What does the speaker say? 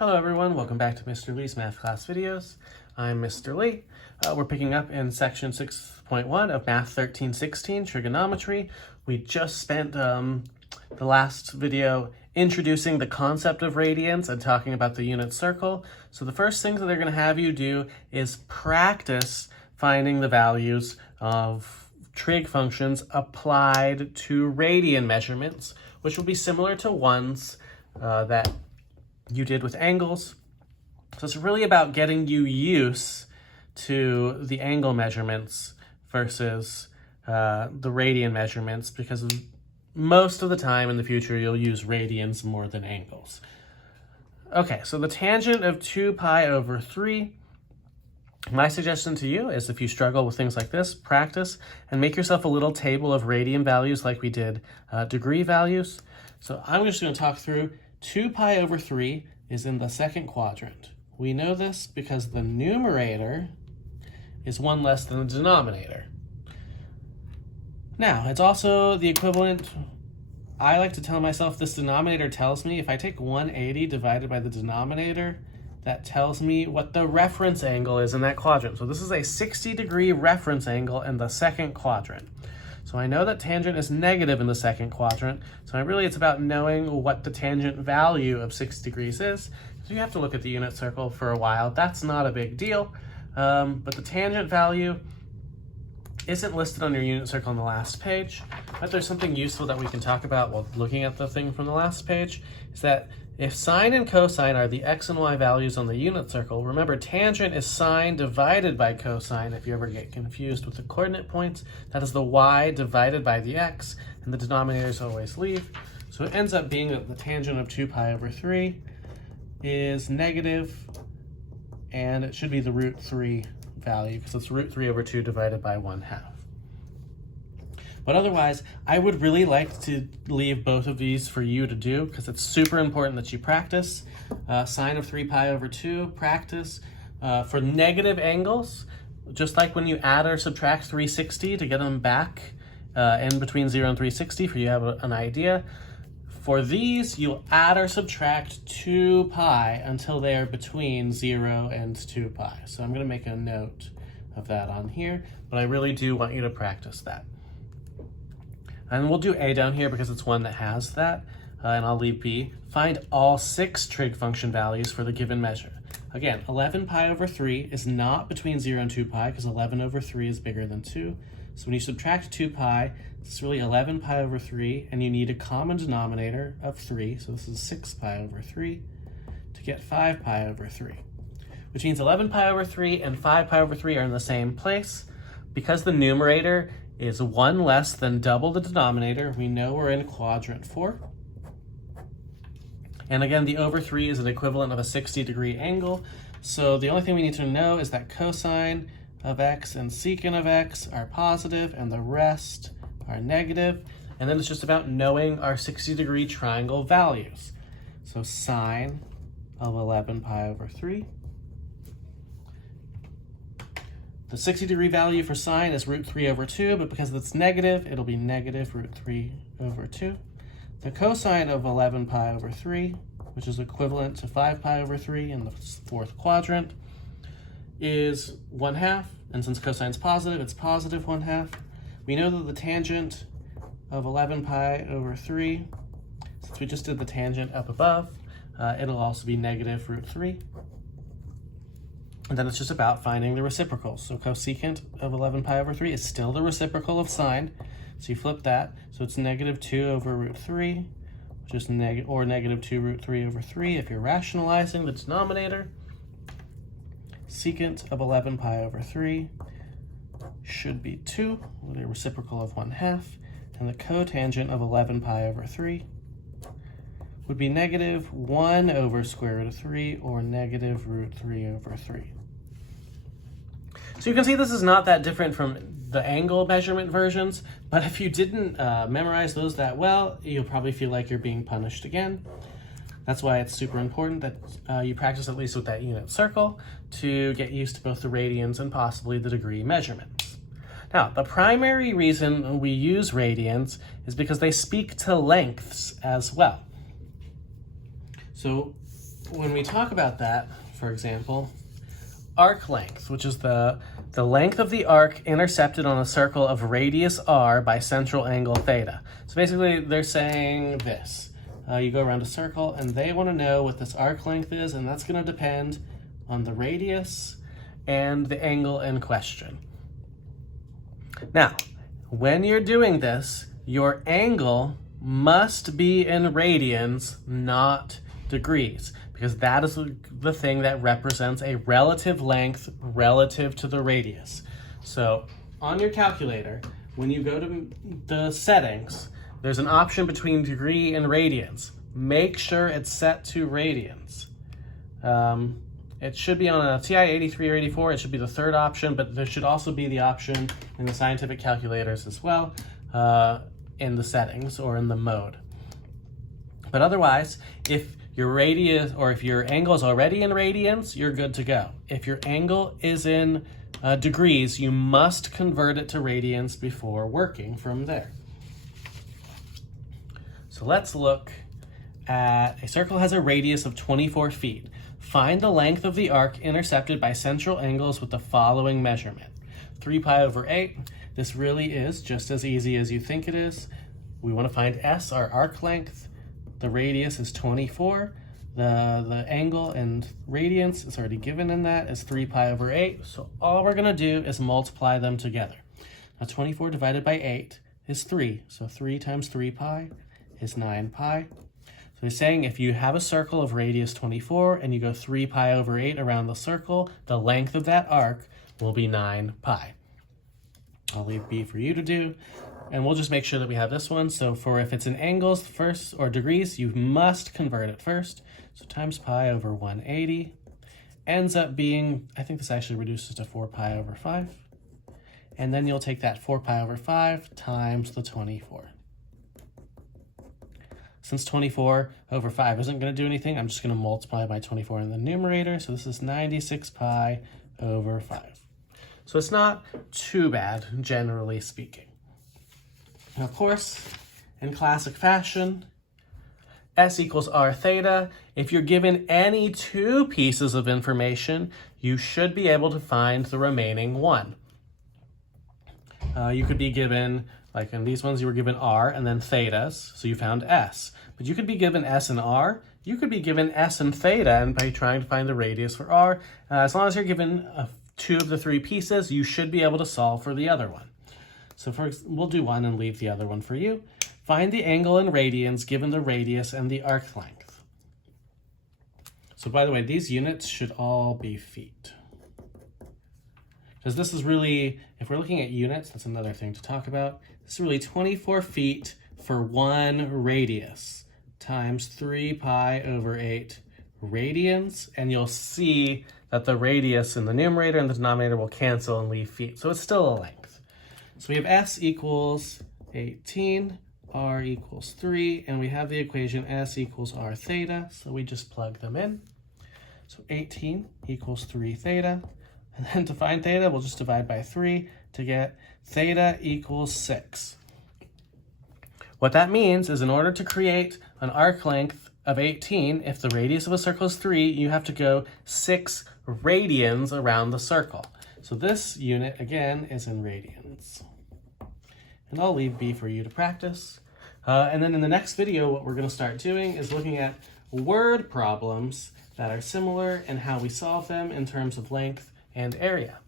Hello everyone, welcome back to Mr. Lee's Math Class Videos. I'm Mr. Lee. We're picking up in section 6.1 of Math 1316, Trigonometry. We just spent the last video introducing the concept of radians and talking about the unit circle. So the first thing that they're going to have you do is practice finding the values of trig functions applied to radian measurements, which will be similar to ones that you did with angles. So it's really about getting you used to the angle measurements versus the radian measurements, because most of the time in the future you'll use radians more than angles. Okay, so the tangent of 2 pi over 3. My suggestion to you is, if you struggle with things like this, practice and make yourself a little table of radian values like we did degree values. So I'm just going to talk through 2 pi over 3 is in the second quadrant. We know this because the numerator is 1 less than the denominator. Now, it's also the equivalent. I like to tell myself this denominator tells me if I take 180 divided by the denominator, that tells me what the reference angle is in that quadrant. So this is a 60-degree reference angle in the second quadrant. So I know that tangent is negative in the second quadrant, so it's about knowing what the tangent value of 6 degrees is. So you have to look at the unit circle for a while. That's not a big deal, but the tangent value isn't listed on your unit circle on the last page. But there's something useful that we can talk about while looking at the thing from the last page, is that if sine and cosine are the x and y values on the unit circle, remember tangent is sine divided by cosine. If you ever get confused with the coordinate points, that is the y divided by the x, and the denominators always leave. So it ends up being that the tangent of 2 pi over 3 is negative, and it should be the root 3 value, because it's root 3 over 2 divided by 1/2. But otherwise, I would really like to leave both of these for you to do, because it's super important that you practice. Sine of 3 pi over 2, practice. For negative angles, just like when you add or subtract 360 to get them back in between 0 and 360, for you to have an idea. For these, you'll add or subtract 2 pi until they are between 0 and 2 pi. So I'm going to make a note of that on here, but I really do want you to practice that. And we'll do A down here because it's one that has that, and I'll leave B. Find all 6 trig function values for the given measure. Again, 11 pi over 3 is not between 0 and 2 pi, because 11 over 3 is bigger than 2. So when you subtract 2 pi, it's really 11 pi over 3, and you need a common denominator of 3, so this is 6 pi over 3, to get 5 pi over 3. Which means 11 pi over 3 and 5 pi over 3 are in the same place. Because the numerator is 1 less than double the denominator, we know we're in quadrant 4. And again, the over 3 is an equivalent of a 60-degree angle. So the only thing we need to know is that cosine of x and secant of x are positive, and the rest are negative. And then it's just about knowing our 60-degree triangle values. So sine of 11 pi over 3. The 60-degree value for sine is root 3 over 2, but because it's negative, it'll be negative root 3 over 2. The cosine of 11 pi over 3, which is equivalent to 5 pi over 3 in the fourth quadrant, is 1/2, and since cosine's positive, it's positive 1/2. We know that the tangent of 11 pi over 3, since we just did the tangent up above, it'll also be negative root 3. And then it's just about finding the reciprocals. So cosecant of 11 pi over 3 is still the reciprocal of sine. So you flip that. So it's negative 2 over root 3, which is negative 2 root 3 over 3 if you're rationalizing the denominator. Secant of 11 pi over 3 should be 2, with a reciprocal of 1/2. And the cotangent of 11 pi over 3 would be negative 1 over square root of 3, or negative root 3 over 3. So you can see this is not that different from the angle measurement versions, but if you didn't memorize those that well, you'll probably feel like you're being punished again. That's why it's super important that you practice at least with that unit circle to get used to both the radians and possibly the degree measurements. Now, the primary reason we use radians is because they speak to lengths as well. So when we talk about that, for example, arc length, which is the length of the arc intercepted on a circle of radius r by central angle theta. So basically they're saying this. You go around a circle and they want to know what this arc length is, and that's going to depend on the radius and the angle in question. Now, when you're doing this, your angle must be in radians, not degrees, because that is the thing that represents a relative length relative to the radius. So on your calculator, when you go to the settings, there's an option between degree and radians. Make sure it's set to radians. It should be on a TI 83 or 84, it should be the third option, but there should also be the option in the scientific calculators as well, in the settings or in the mode. But otherwise, if your radius or if your angle is already in radians, you're good to go. If your angle is in degrees, you must convert it to radians before working from there. So let's look at a circle has a radius of 24 feet. Find the length of the arc intercepted by central angles with the following measurement. 3 pi over 8. This really is just as easy as you think it is. We want to find S, our arc length. The radius is 24. The angle and radians is already given in that is 3 pi over 8. So all we're going to do is multiply them together. Now 24 divided by 8 is 3. So 3 times 3 pi is 9 pi. So he's saying if you have a circle of radius 24 and you go 3 pi over 8 around the circle, the length of that arc will be 9 pi. I'll leave B for you to do, and we'll just make sure that we have this one. So for if it's in angles first or degrees, you must convert it first. So times pi over 180 ends up being, I think this actually reduces to 4 pi over 5. And then you'll take that 4 pi over 5 times the 24. Since 24 over 5 isn't going to do anything, I'm just going to multiply by 24 in the numerator. So this is 96 pi over 5. So it's not too bad, generally speaking. And of course, in classic fashion, S equals r theta. If you're given any two pieces of information, you should be able to find the remaining one. You could be given, like in these ones, you were given r and then thetas, so you found S. But you could be given S and r. You could be given S and theta, and by trying to find the radius for r, as long as you're given two of the three pieces, you should be able to solve for the other one. So we'll do one and leave the other one for you. Find the angle in radians given the radius and the arc length. So by the way, these units should all be feet. Because this is really, if we're looking at units, that's another thing to talk about. This is really 24 feet for one radius times 3 pi over 8 radians. And you'll see that the radius in the numerator and the denominator will cancel and leave feet. So it's still a length. So we have S equals 18, R equals 3, and we have the equation S equals R theta. So we just plug them in. So 18 equals 3 theta. And then to find theta, we'll just divide by 3 to get theta equals 6. What that means is in order to create an arc length of 18, if the radius of a circle is 3, you have to go 6 radians around the circle. So this unit, again, is in radians. And I'll leave B for you to practice. And then in the next video, what we're going to start doing is looking at word problems that are similar and how we solve them in terms of length and area.